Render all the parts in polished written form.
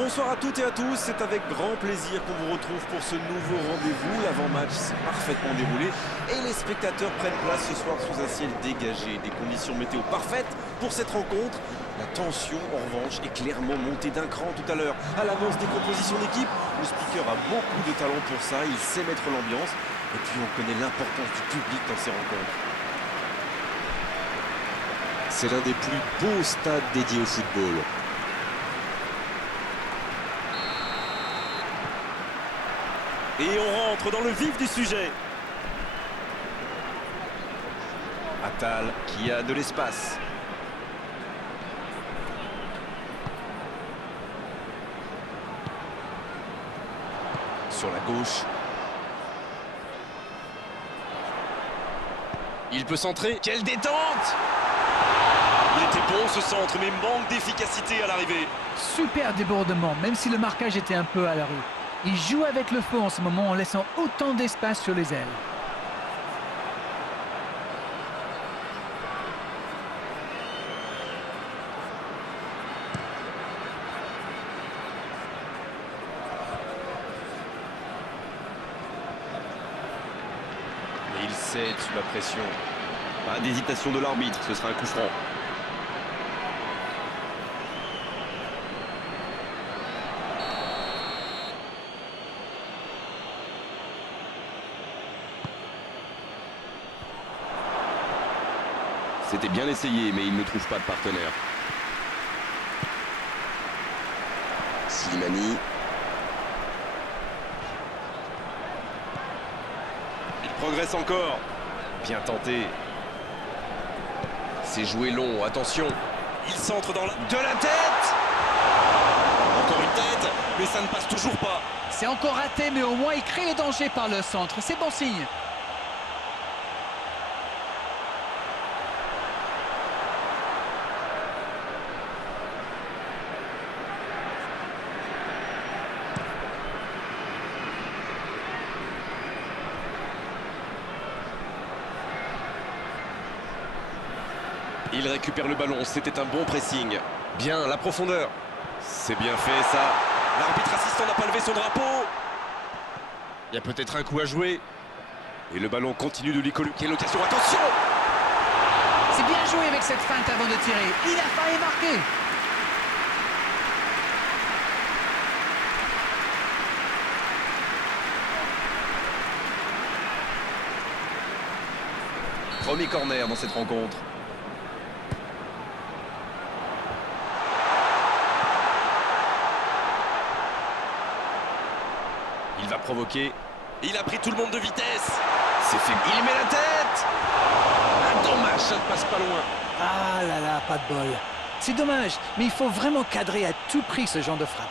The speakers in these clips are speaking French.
Bonsoir à toutes et à tous, c'est avec grand plaisir qu'on vous retrouve pour ce nouveau rendez-vous. L'avant-match s'est parfaitement déroulé et les spectateurs prennent place ce soir sous un ciel dégagé. Des conditions météo parfaites pour cette rencontre. La tension, en revanche, est clairement montée d'un cran tout à l'heure. À l'annonce des compositions d'équipe, le speaker a beaucoup de talent pour ça, il sait mettre l'ambiance. Et puis on connaît l'importance du public dans ces rencontres. C'est l'un des plus beaux stades dédiés au football. Et on rentre dans le vif du sujet. Attal qui a de l'espace. Sur la gauche. Il peut centrer. Quelle détente! Il était bon ce centre, mais manque d'efficacité à l'arrivée. Super débordement, même si le marquage était un peu à la rue. Il joue avec le feu en ce moment en laissant autant d'espace sur les ailes. Et il cède sous la pression. Pas d'hésitation de l'arbitre, ce sera un coup franc. C'était bien essayé, mais il ne trouve pas de partenaire. Slimani. Il progresse encore. Bien tenté. C'est joué long, attention. Il centre dans la... De la tête! Encore une tête, mais ça ne passe toujours pas. C'est encore raté, mais au moins il crée le danger par le centre. C'est bon signe. Il récupère le ballon, c'était un bon pressing. Bien, la profondeur. C'est bien fait ça. L'arbitre assistant n'a pas levé son drapeau. Il y a peut-être un coup à jouer. Et le ballon continue de lui coller. Quelle occasion, attention! C'est bien joué avec cette feinte avant de tirer. Il a failli marquer. Premier corner dans cette rencontre. Il va provoquer. Il a pris tout le monde de vitesse. C'est fait. Il met la tête. Un dommage, ça ne passe pas loin. Ah là là, pas de bol. C'est dommage, mais il faut vraiment cadrer à tout prix ce genre de frappe.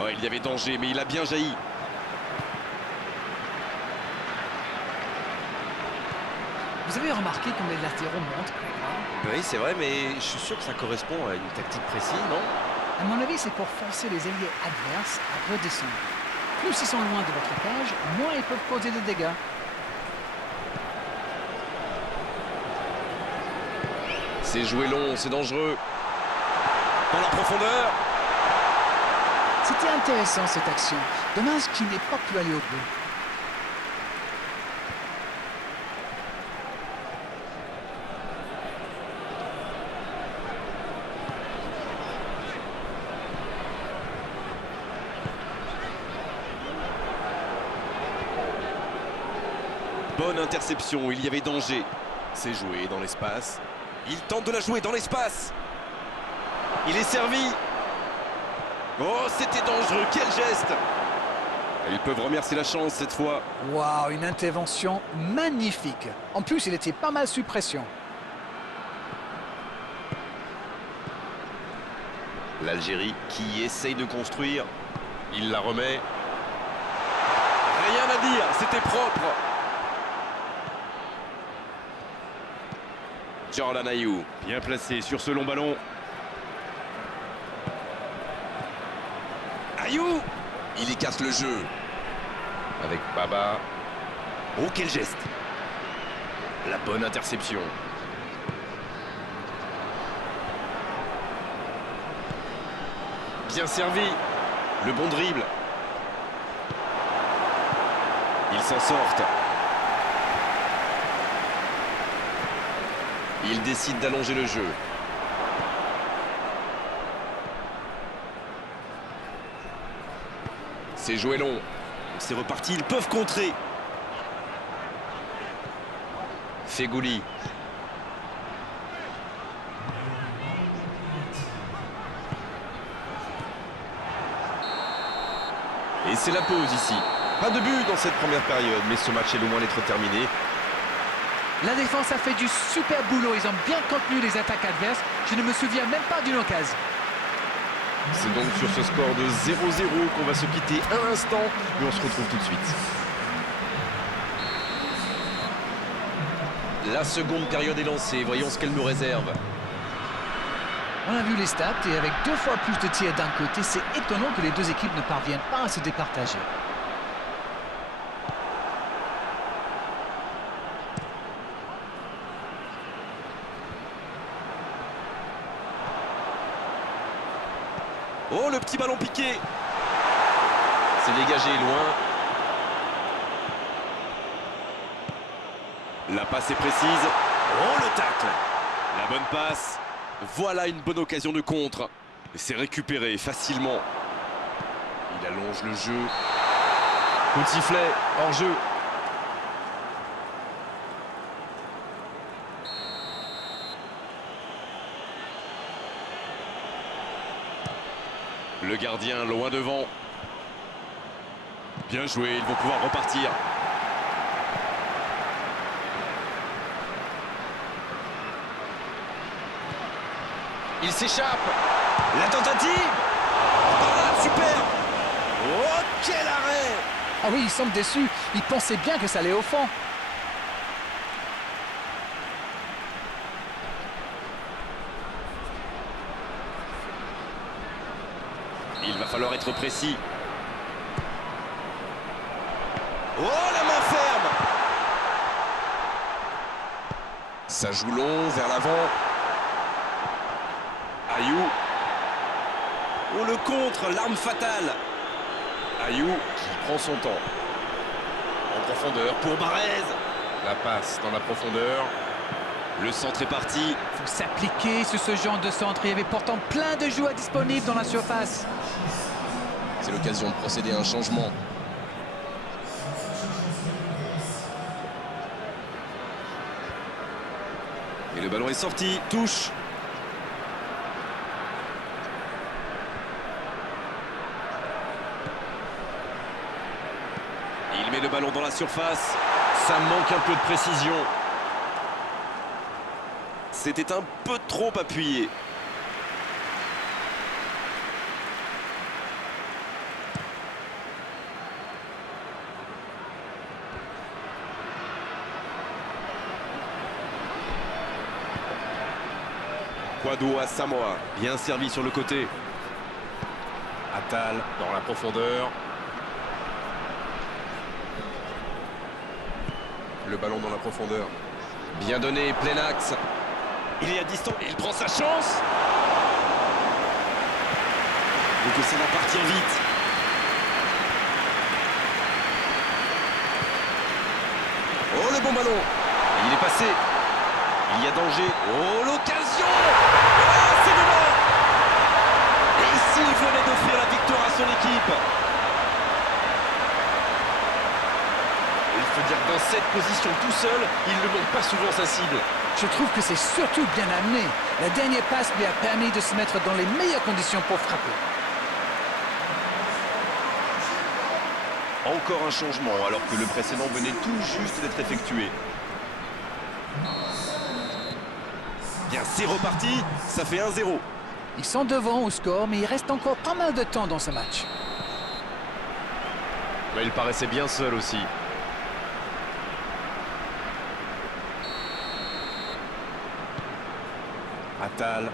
Oh, il y avait danger, mais il a bien jailli. Vous avez remarqué comme les latéraux montent? Oui, c'est vrai, mais je suis sûr que ça correspond à une tactique précise, non? À mon avis, c'est pour forcer les ailiers adverses à redescendre. Plus ils sont loin de votre cage, moins ils peuvent causer de dégâts. C'est joué long, c'est dangereux. Dans la profondeur. C'était intéressant cette action. Dommage qu'il n'ait pas pu aller au bout. Bonne interception, il y avait danger. C'est joué dans l'espace. Il tente de la jouer dans l'espace. Il est servi. Oh, c'était dangereux, quel geste! Ils peuvent remercier la chance cette fois. Waouh, une intervention magnifique. En plus, il était pas mal sous pression. L'Algérie qui essaye de construire. Il la remet. Rien à dire, c'était propre. Jordan Ayew, bien placé sur ce long ballon. Ayou. Il écarte le jeu. Avec Baba. Oh, quel geste! La bonne interception. Bien servi. Le bon dribble. Ils s'en sortent. Ils décident d'allonger le jeu. C'est joué long. C'est reparti, ils peuvent contrer. Fegouli. Et c'est la pause ici. Pas de but dans cette première période, mais ce match est loin d'être terminé. La défense a fait du super boulot. Ils ont bien contenu les attaques adverses. Je ne me souviens même pas d'une occasion. C'est donc sur ce score de 0-0 qu'on va se quitter un instant, mais on se retrouve tout de suite. La seconde période est lancée, voyons ce qu'elle nous réserve. On a vu les stats et avec 2 fois plus de tirs d'un côté, c'est étonnant que les deux équipes ne parviennent pas à se départager. Oh, le petit ballon piqué. C'est dégagé loin. La passe est précise. Oh, le tacle. La bonne passe. Voilà une bonne occasion de contre. Et c'est récupéré facilement. Il allonge le jeu. Coup de sifflet, hors jeu. Le gardien loin devant. Bien joué, ils vont pouvoir repartir. Il s'échappe. La tentative. Parade, super. Oh, quel arrêt. Ah oui, ils semblent déçus. Ils pensaient bien que ça allait au fond. Il va falloir être précis. Oh, la main ferme. Ça joue long, vers l'avant. Ayou. Oh, le contre, l'arme fatale. Ayou qui prend son temps. En profondeur pour Barrez. La passe dans la profondeur. Le centre est parti. Il faut s'appliquer sur ce genre de centre. Il y avait pourtant plein de joueurs disponibles dans la surface. C'est l'occasion de procéder à un changement. Et le ballon est sorti. Touche. Il met le ballon dans la surface. Ça manque un peu de précision. C'était un peu trop appuyé. Kouadou à Samoa, bien servi sur le côté. Attal dans la profondeur. Le ballon dans la profondeur. Bien donné, plein axe. Il est à distance, il prend sa chance. Et que ça va partir vite. Oh, le bon ballon. Il est passé. Il y a danger. Oh, l'occasion. Oh, c'est devant. Et ici, il venait d'offrir la victoire à son équipe. Il faut dire que dans cette position tout seul, il ne montre pas souvent sa cible. Je trouve que c'est surtout bien amené. La dernière passe lui a permis de se mettre dans les meilleures conditions pour frapper. Encore un changement alors que le précédent venait tout juste d'être effectué. Bien, c'est reparti, ça fait 1-0. Ils sont devant au score, mais il reste encore pas mal de temps dans ce match. Ouais, il paraissait bien seul aussi. Attal.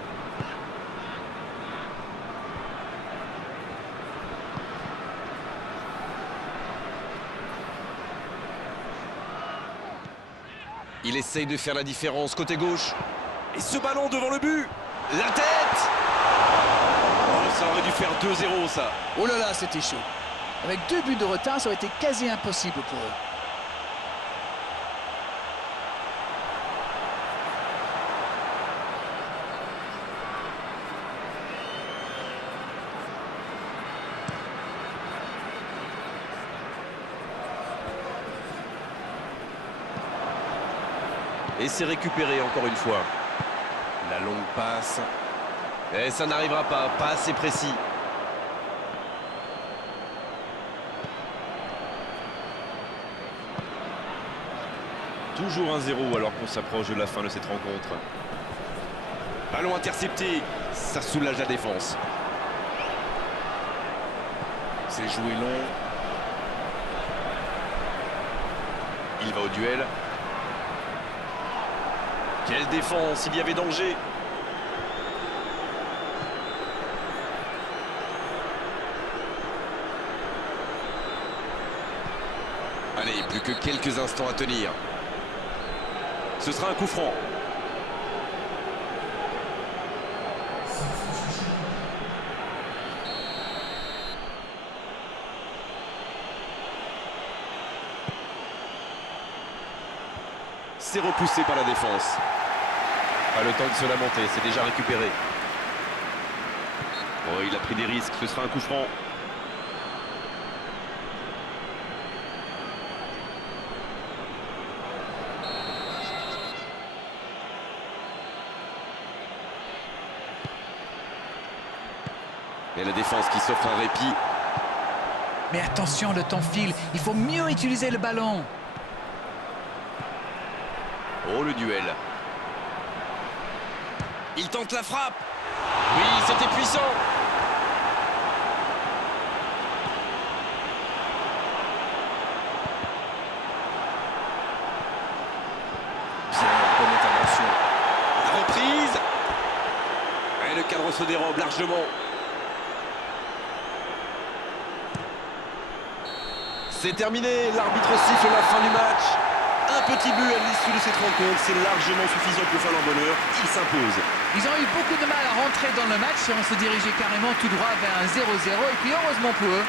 Il essaye de faire la différence côté gauche. Et ce ballon devant le but. La tête. Oh, ça aurait dû faire 2-0 ça. Oh là là, c'était chaud. Avec 2 buts de retard, ça aurait été quasi impossible pour eux. Et c'est récupéré encore une fois. La longue passe. Et ça n'arrivera pas assez précis. Toujours 1-0 alors qu'on s'approche de la fin de cette rencontre. Ballon intercepté, ça soulage la défense. C'est joué long. Il va au duel. Quelle défense, il y avait danger. Allez, plus que quelques instants à tenir. Ce sera un coup franc. C'est repoussé par la défense. Pas le temps de se lamenter, c'est déjà récupéré. Oh, il a pris des risques, ce sera un coup franc. Et la défense qui s'offre un répit. Mais attention, le temps file. Il faut mieux utiliser le ballon. Oh, le duel. Il tente la frappe. Oui, c'était puissant. Bien, bonne intervention. La reprise. Et le cadre se dérobe largement. C'est terminé, l'arbitre siffle la fin du match. Un petit but à l'issue de cette rencontre, c'est largement suffisant pour faire leur bonheur. Ils s'imposent. Ils ont eu beaucoup de mal à rentrer dans le match et on se dirigeait carrément tout droit vers un 0-0. Et puis heureusement pour eux,